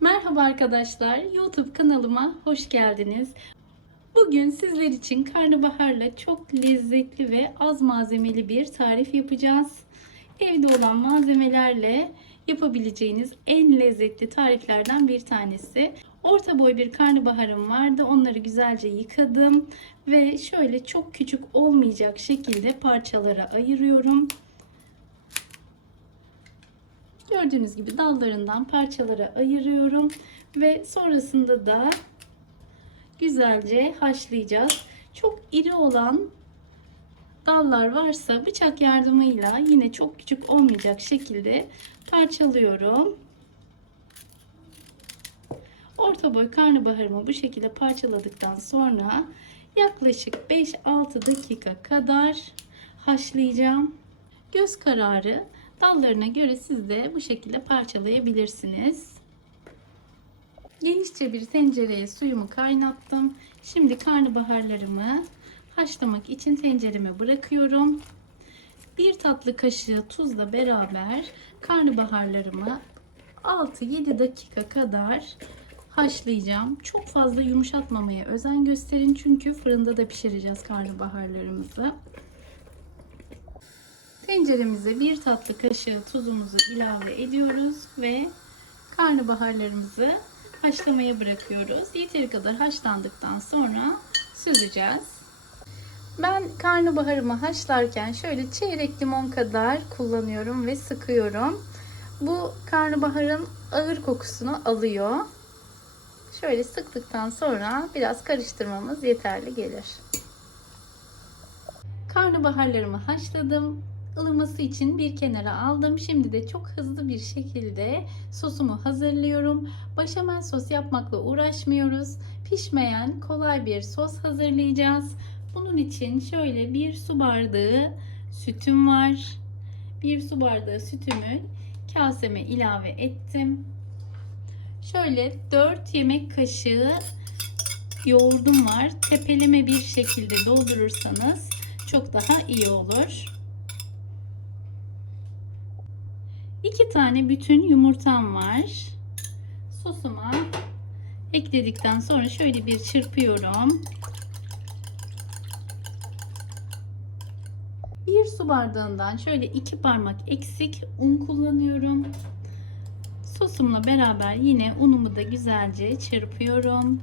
Merhaba arkadaşlar, YouTube kanalıma hoş geldiniz. Bugün sizler için karnabaharla çok lezzetli ve az malzemeli bir tarif yapacağız. Evde olan malzemelerle yapabileceğiniz en lezzetli tariflerden bir tanesi. Orta boy bir karnabaharım vardı. Onları güzelce yıkadım ve şöyle çok küçük olmayacak şekilde parçalara ayırıyorum. Gördüğünüz gibi dallarından parçalara ayırıyorum ve sonrasında da güzelce haşlayacağız. Çok iri olan dallar varsa bıçak yardımıyla yine çok küçük olmayacak şekilde parçalıyorum. Orta boy karnabaharımı bu şekilde parçaladıktan sonra yaklaşık 5-6 dakika kadar haşlayacağım. Göz kararı dallarına göre siz de bu şekilde parçalayabilirsiniz. Genişçe bir tencereye suyumu kaynattım. Şimdi karnabaharlarımı haşlamak için tencereme bırakıyorum. Bir tatlı kaşığı tuzla beraber karnabaharlarımı 6-7 dakika kadar haşlayacağım. Çok fazla yumuşatmamaya özen gösterin çünkü fırında da pişireceğiz karnabaharlarımızı. Tenceremize bir tatlı kaşığı tuzumuzu ilave ediyoruz ve karnabaharlarımızı haşlamaya bırakıyoruz. Yeteri kadar haşlandıktan sonra süzeceğiz. Ben karnabaharımı haşlarken şöyle çeyrek limon kadar kullanıyorum ve sıkıyorum. Bu karnabaharın ağır kokusunu alıyor. Şöyle sıktıktan sonra biraz karıştırmamız yeterli gelir. Karnabaharlarımı haşladım ılıması için bir kenara aldım. Şimdi de çok hızlı bir şekilde sosumu hazırlıyorum. Başamel sos yapmakla uğraşmıyoruz. Pişmeyen kolay bir sos hazırlayacağız. Bunun için şöyle bir su bardağı sütüm var. Bir su bardağı sütümü kaseme ilave ettim. Şöyle 4 yemek kaşığı yoğurdum var. Tepeleme bir şekilde doldurursanız çok daha iyi olur. 2 tane bütün yumurtam var. Sosuma ekledikten sonra şöyle bir çırpıyorum. Bir su bardağından şöyle iki parmak eksik un kullanıyorum. Sosumla beraber yine unumu da güzelce çırpıyorum.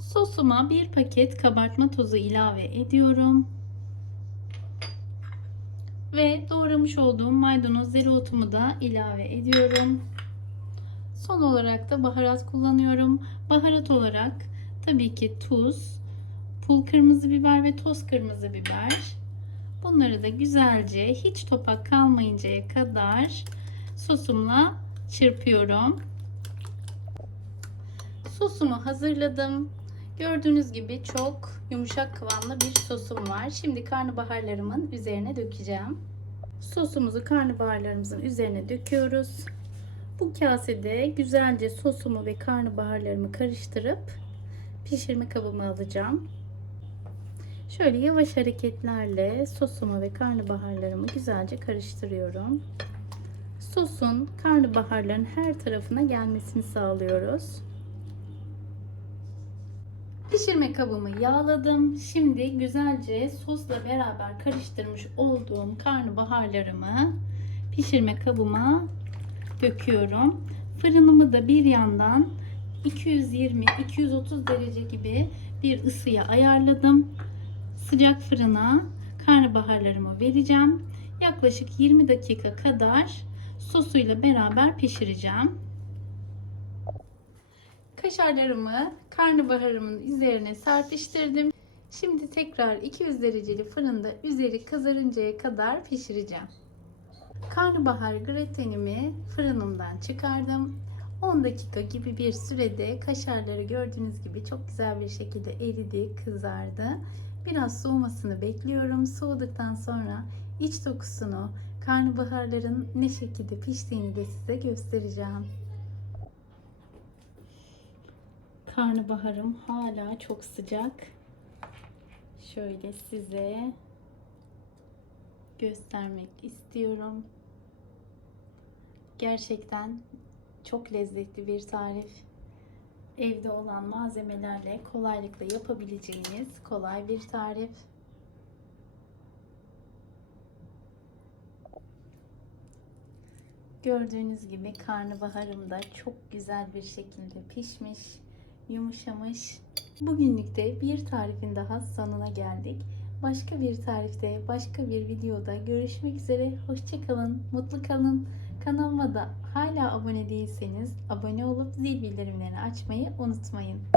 Sosuma bir paket kabartma tozu ilave ediyorum ve doğramış olduğum maydanoz dereotumu da ilave ediyorum. Son olarak da baharat kullanıyorum. Baharat olarak tabii ki tuz, pul kırmızı biber ve toz kırmızı biber. Bunları da güzelce hiç topak kalmayıncaya kadar sosumla çırpıyorum. Sosumu hazırladım. Gördüğünüz gibi çok yumuşak kıvamlı bir sosum var. Şimdi karnabaharlarımın üzerine dökeceğim. Sosumuzu karnabaharlarımızın üzerine döküyoruz. Bu kasede güzelce sosumu ve karnabaharlarımı karıştırıp pişirme kabıma alacağım. Şöyle yavaş hareketlerle sosumu ve karnabaharlarımı güzelce karıştırıyorum. Sosun karnabaharların her tarafına gelmesini sağlıyoruz. Pişirme kabımı yağladım. Şimdi güzelce sosla beraber karıştırmış olduğum karnabaharlarımı pişirme kabıma döküyorum. Fırınımı da bir yandan 220-230 derece gibi bir ısıya ayarladım. Sıcak fırına karnabaharlarımı vereceğim. Yaklaşık 20 dakika kadar sosuyla beraber pişireceğim. Kaşarlarımı karnabaharımın üzerine serpiştirdim. Şimdi tekrar 200 dereceli fırında üzeri kızarıncaya kadar pişireceğim. Karnabahar gratenimi fırınımdan çıkardım. 10 dakika gibi bir sürede kaşarları gördüğünüz gibi çok güzel bir şekilde eridi, kızardı. Biraz soğumasını bekliyorum. Soğuduktan sonra iç dokusunu, karnabaharların ne şekilde piştiğini de size göstereceğim. Karnabaharım hala çok sıcak. Şöyle size göstermek istiyorum. Gerçekten Çok lezzetli bir tarif. Evde olan malzemelerle kolaylıkla yapabileceğiniz kolay bir tarif. Gördüğünüz gibi karnabaharım da çok güzel bir şekilde pişmiş, yumuşamış. Bugünlük de bir tarifin daha sonuna geldik. Başka bir tarifte, başka bir videoda görüşmek üzere. Hoşçakalın, mutlu kalın. Kanalıma da hala abone değilseniz abone olup zil bildirimlerini açmayı unutmayın.